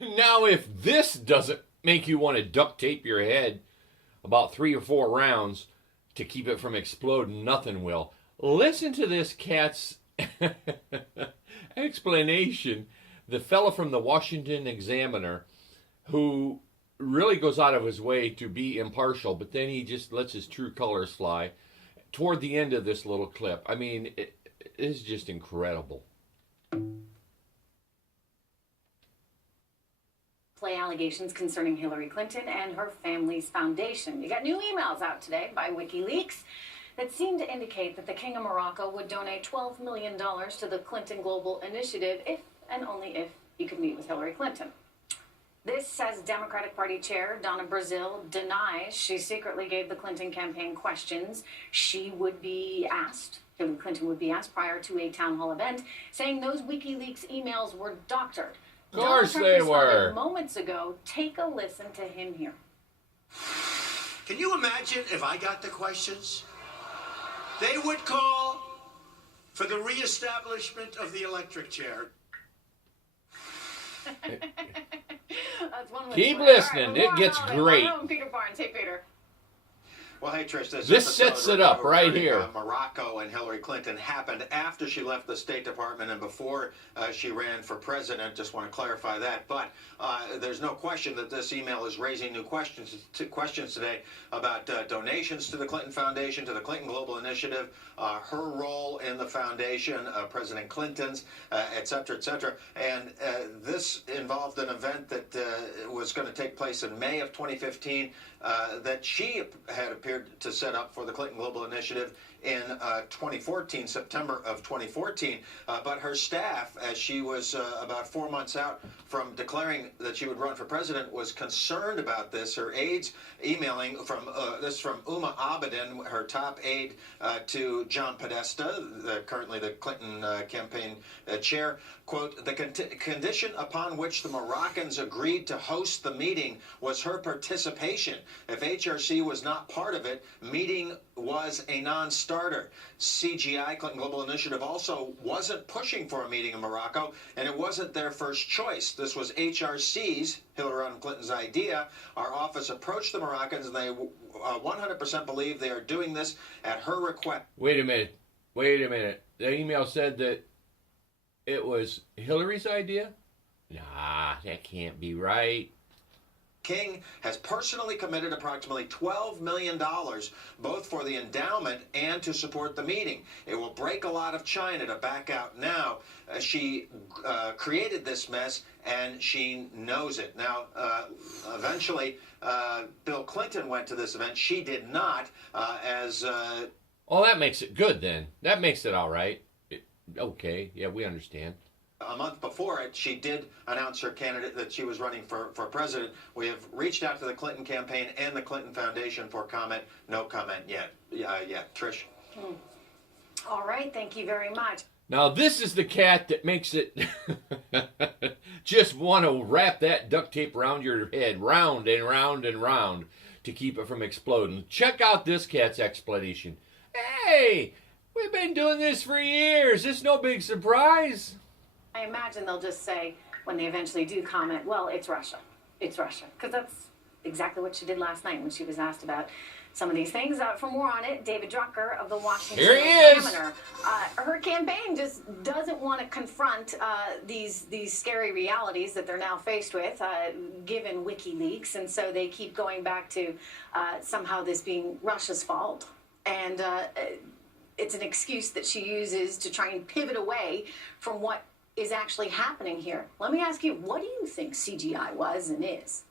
Now, if this doesn't make you want to duct tape your head about 3 or 4 rounds to keep it from exploding, nothing will. Listen to this cat's explanation. The fella from the Washington Examiner, who really goes out of his way to be impartial, but then he just lets his true colors fly toward the end of this little clip. I mean, it is just incredible. Play allegations concerning Hillary Clinton and her family's foundation. You got new emails out today by WikiLeaks that seem to indicate that the King of Morocco would donate $12 million to the Clinton Global Initiative if and only if he could meet with Hillary Clinton. This, says Democratic Party Chair Donna Brazile, denies she secretly gave the Clinton campaign questions she would be asked. Hillary Clinton would be asked prior to a town hall event, saying those WikiLeaks emails were doctored. Of course they were. Moments ago. Take a listen to him here. Can you imagine if I got the questions? They would call for the reestablishment of the electric chair. That's one way Keep to play. listening. All right, It gets great. Peter Barnes. Hey, Peter. Well, hey, Trish, This sets it up right here. Morocco and Hillary Clinton happened after she left the State Department and before she ran for president. Just want to clarify that. But there's no question that this email is raising new questions today about donations to the Clinton Foundation, to the Clinton Global Initiative, her role in the foundation, President Clinton's, et cetera, et cetera. And this involved an event that was going to take place in May of 2015 that she had appeared to set up for the Clinton Global Initiative in 2014, September of 2014. But her staff, as she was about 4 months out from declaring that she would run for president, was concerned about this. Her aides emailing from Uma Abedin, her top aide to John Podesta, currently the Clinton campaign chair, quote, the condition upon which the Moroccans agreed to host the meeting was her participation. If HRC was not part of it, meeting was a non-starter. CGI, Clinton Global Initiative, also wasn't pushing for a meeting in Morocco, and it wasn't their first choice. This was HRC's, Hillary Clinton's, idea. Our office approached the Moroccans, and they 100% believe they are doing this at her request. Wait a minute. The email said that it was Hillary's idea? Nah, that can't be right. King has personally committed approximately $12 million, both for the endowment and to support the meeting. It will break a lot of China to back out now. She created this mess, and she knows it. Now, eventually, Bill Clinton went to this event. She did not, Oh, that makes it good then. That makes it all right. Okay, yeah, we understand. A month before it, she did announce her candidate that she was running for president. We have reached out to the Clinton campaign and the Clinton Foundation for comment. No comment yet. Yeah, Trish. All right, thank you very much. Now, this is the cat that makes it just want to wrap that duct tape around your head, round and round and round, to keep it from exploding. Check out this cat's explanation. Hey, we've been doing this for years. It's no big surprise. I imagine they'll just say, when they eventually do comment, well, it's Russia. It's Russia. Because that's exactly what she did last night when she was asked about some of these things. For more on it, David Drucker of the Washington Examiner. Her campaign just doesn't want to confront these scary realities that they're now faced with, given WikiLeaks. And so they keep going back to somehow this being Russia's fault. And it's an excuse that she uses to try and pivot away from what is actually happening here. Let me ask you, what do you think CGI was and is?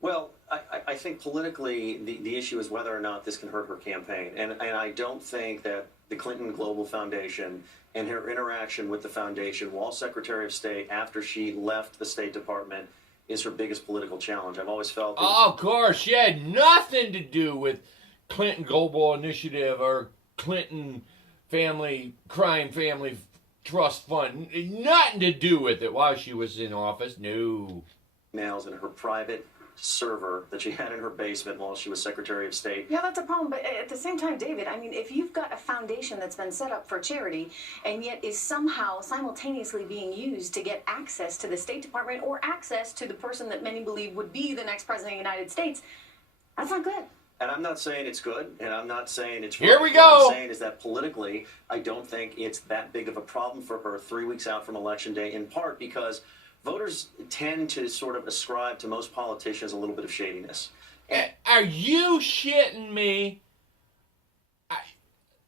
Well, I think politically the issue is whether or not this can hurt her campaign. And I don't think that the Clinton Global Foundation and her interaction with the foundation while Secretary of State after she left the State Department is her biggest political challenge. I've always felt... Oh, of course, she had nothing to do with Clinton Global Initiative or Clinton Crime Family Trust Fund. Nothing to do with it while she was in office. No. Emails and her private server that she had in her basement while she was Secretary of State. Yeah, that's a problem. But at the same time, David, I mean, if you've got a foundation that's been set up for charity and yet is somehow simultaneously being used to get access to the State Department or access to the person that many believe would be the next president of the United States, that's not good. And I'm not saying it's good, and I'm not saying it's Here right. we What go. I'm saying is that politically, I don't think it's that big of a problem for her 3 weeks out from Election Day, in part because voters tend to sort of ascribe to most politicians a little bit of shadiness. Are you shitting me?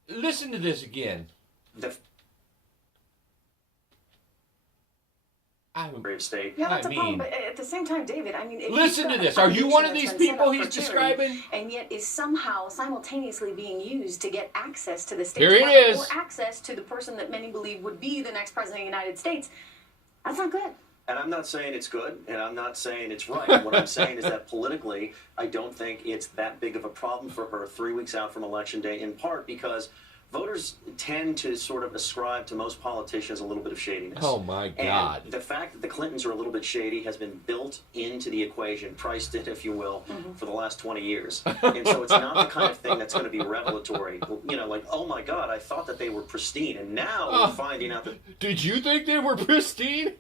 Listen to this again. The Secretary of State. Yeah, that's I a problem. mean- But at the same time, David, I mean, if Listen you've to got this. a Are you one of foundation these that's been set people up he's for charity describing? and yet is somehow simultaneously being used to get access to the State Here it Department is. or access to the person that many believe would be the next president of the United States, that's not good. And I'm not saying it's good, and I'm not saying it's right. What I'm saying is that politically, I don't think it's that big of a problem for her 3 weeks out from Election Day, in part because voters tend to sort of ascribe to most politicians a little bit of shadiness. Oh, my God. And the fact that the Clintons are a little bit shady has been built into the equation, priced in, if you will, for the last 20 years. And so it's not the kind of thing that's going to be revelatory. You know, like, oh my God, I thought that they were pristine, and now we're finding out that Did you think they were pristine?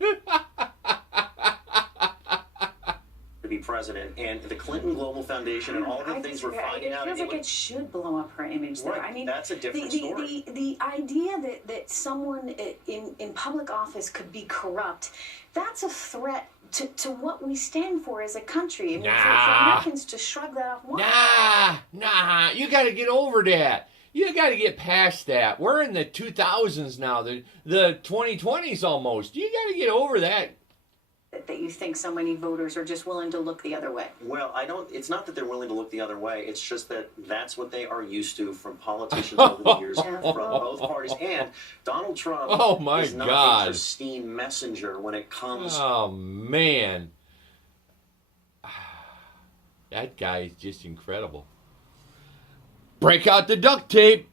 to be president, and the Clinton Global Foundation and all the I things we're disagree. finding out. It feels like it should blow up her image there. Right, I mean, that's a different story. The idea that someone in public office could be corrupt, that's a threat to what we stand for as a country. I mean, for Nah. Americans to shrug that off. Why? Nah. You got to get over that. You got to get past that. We're in the 2000s now, the 2020s almost. You got to get over that. That you think so many voters are just willing to look the other way. Well, it's not that they're willing to look the other way. It's just that that's what they are used to from politicians over the years from both parties. And Donald Trump Oh, my is not God. a pristine messenger when it comes. Oh, man. That guy is just incredible. Break out the duct tape.